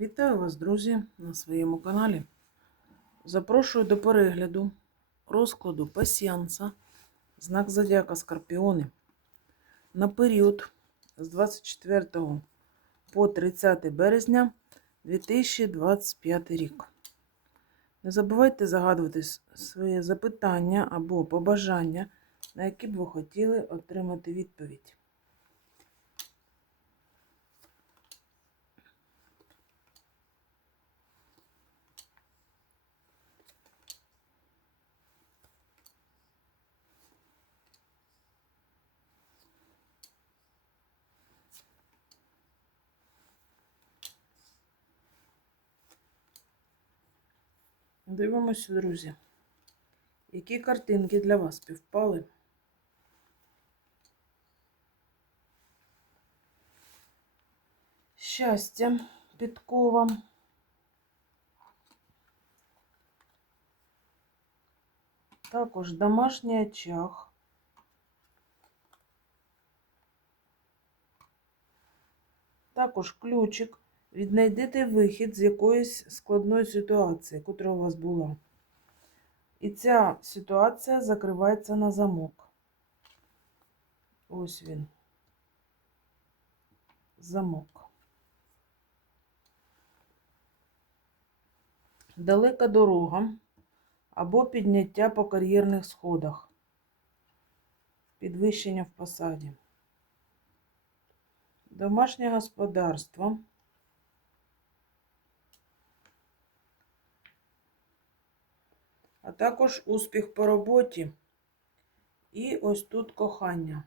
Вітаю вас, друзі, на своєму каналі. Запрошую до перегляду розкладу пасіянса, знак Зодіака Скорпіони на період з 24 по 30 березня 2025 рік. Не забувайте загадувати свої запитання або побажання, на які б ви хотіли отримати відповідь. Дивимося, друзі. Які картинки для вас співпали? Щастя, підкова. Також домашній очаг. Також ключик. Віднайдете вихід з якоїсь складної ситуації, яка у вас була. І ця ситуація закривається на замок. Ось він. Замок. Далека дорога або підняття по кар'єрних сходах. Підвищення в посаді. Домашнє господарство. Також успіх по роботі. І ось тут кохання.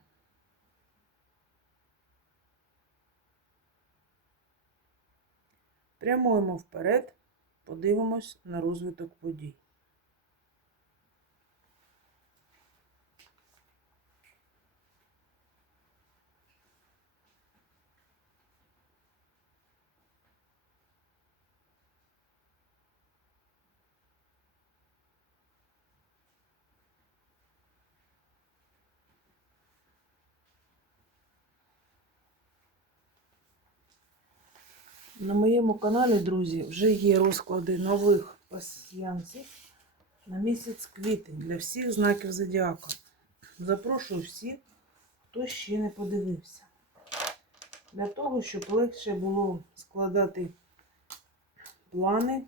Прямуємо вперед, подивимось на розвиток подій. На моєму каналі, друзі, вже є розклади нових пасіянців на місяць квітень для всіх знаків зодіака. Запрошую всіх, хто ще не подивився. Для того, щоб легше було складати плани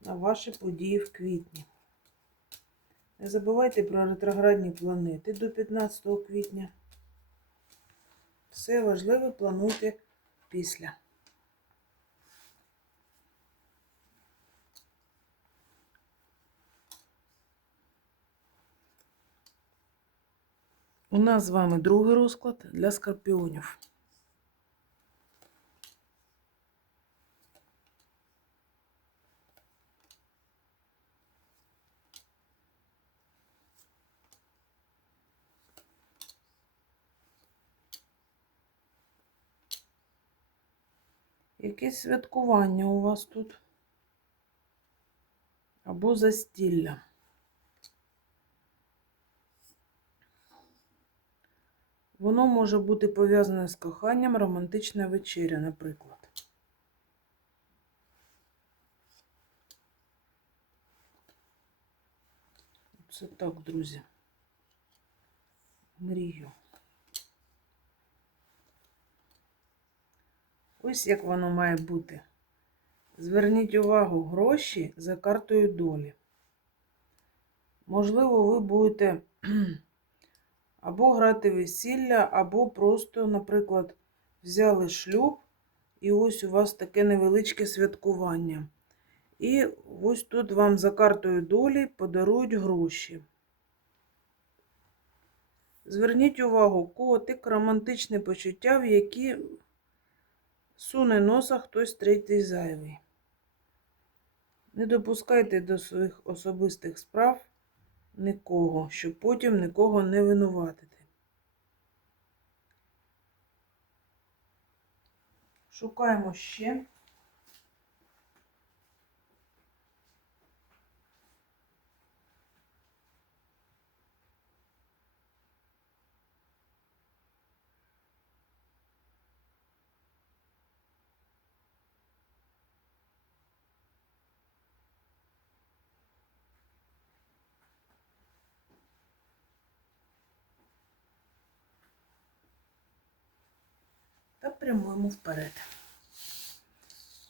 на ваші події в квітні. Не забувайте про ретроградні планети до 15 квітня. Все важливе плануйте після. У нас з вами другий розклад для скорпіонів. Якесь святкування у вас тут? Або застілля. Воно може бути пов'язане з коханням романтична вечеря, наприклад. Це так, друзі. Мрію. Ось як воно має бути. Зверніть увагу гроші за картою долі. Можливо, ви будете або грати весілля, або просто, наприклад, взяли шлюб, і ось у вас таке невеличке святкування. І ось тут вам за картою долі подарують гроші. Зверніть увагу, котик, романтичне почуття, в які суне носа хтось третій зайвий. Не допускайте до своїх особистих справ нікого, щоб потім нікого не винуватити. Шукаємо ще. Прямуємо вперед.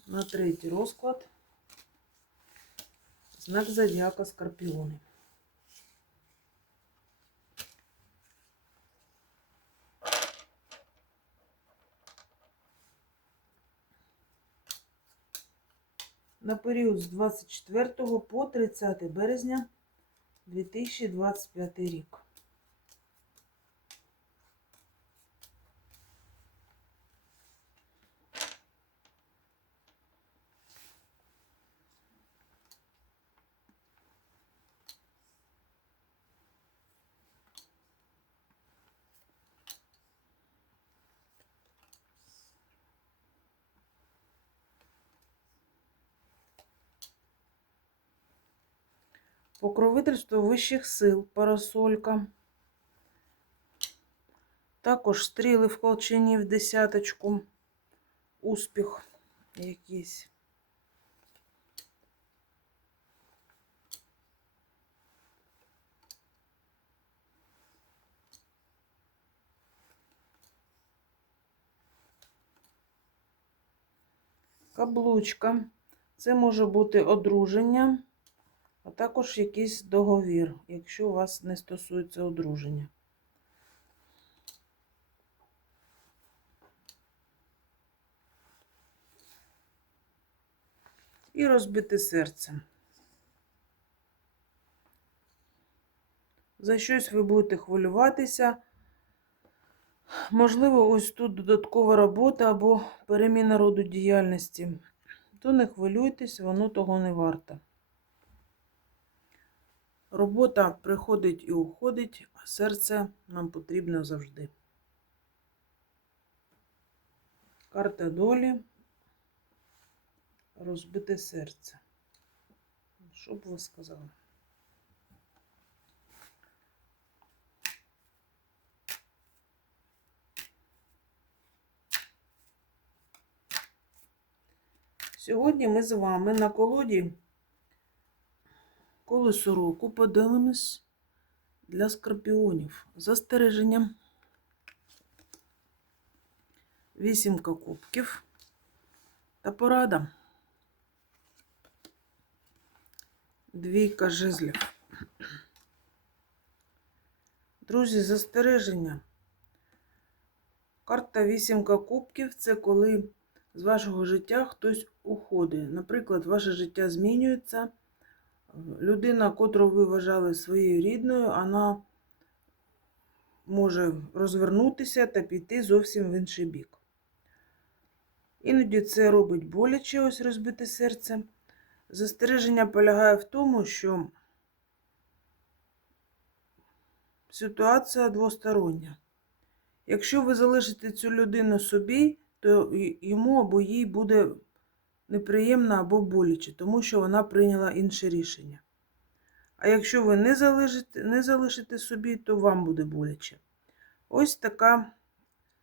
На третій розклад. Знак зодіака Скорпіони. На період з 24 по 30 березня 2025 рік. Покровительство вищих сил, парасолька. Також стріли в колчині в десяточку. Успіх якийсь. Каблучка. Це може бути одруження а також якийсь договір, якщо у вас не стосується одруження. І розбите серце. За щось ви будете хвилюватися. Можливо, ось тут додаткова робота або переміна роду діяльності. То не хвилюйтесь, воно того не варто. Робота приходить і уходить, а серце нам потрібно завжди. Карта долі. Розбите серце. Що б ви сказали? Сьогодні ми з вами на колоді колесо року подивимось для скорпіонів. Застереження. Вісімка кубків та порада. Двійка жезлів. Друзі, застереження. Карта вісімка кубків це коли з вашого життя хтось уходить. Наприклад, ваше життя змінюється. Людина, котру ви вважали своєю рідною, вона може розвернутися та піти зовсім в інший бік. Іноді це робить боляче ось розбите серце. Застереження полягає в тому, що ситуація двостороння. Якщо ви залишите цю людину собі, то йому або їй буде неприємно або боляче, тому що вона прийняла інше рішення. А якщо ви не залишите, не залишите собі, то вам буде боляче. Ось така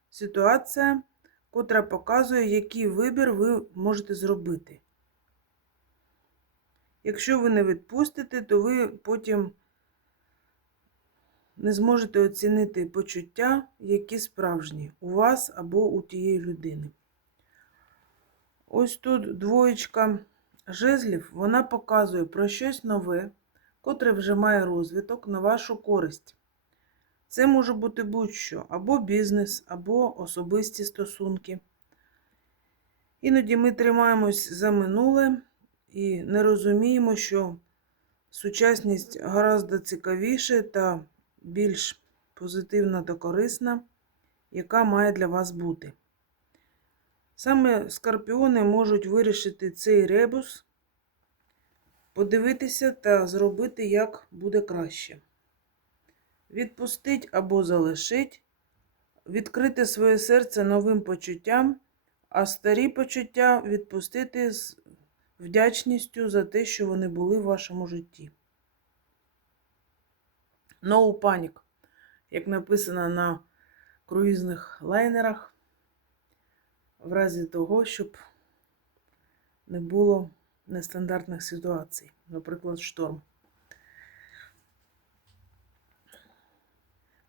ситуація, котра показує, який вибір ви можете зробити. Якщо ви не відпустите, то ви потім не зможете оцінити почуття, які справжні у вас або у тієї людини. Ось тут двоєчка жезлів, вона показує про щось нове, котре вже має розвиток на вашу користь. Це може бути будь-що, або бізнес, або особисті стосунки. Іноді ми тримаємось за минуле і не розуміємо, що сучасність гораздо цікавіша та більш позитивна та корисна, яка має для вас бути. Саме скорпіони можуть вирішити цей ребус, подивитися та зробити, як буде краще. Відпустить або залишить, відкрити своє серце новим почуттям, а старі почуття відпустити з вдячністю за те, що вони були в вашому житті. No panic, як написано на круїзних лайнерах в разі того, щоб не було нестандартних ситуацій, наприклад, шторм.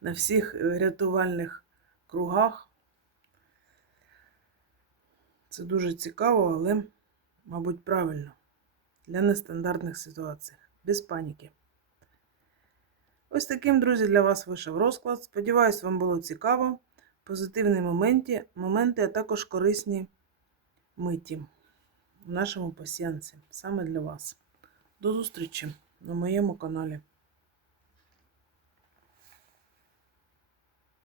На всіх рятувальних кругах Це дуже цікаво, але, мабуть, правильно. Для нестандартних ситуацій. Без паніки. Ось таким, друзі, для вас вийшов розклад. Сподіваюсь, вам було цікаво. Позитивні моменти, моменти, а також корисні миті в нашому пасіянці. Саме для вас. До зустрічі на моєму каналі.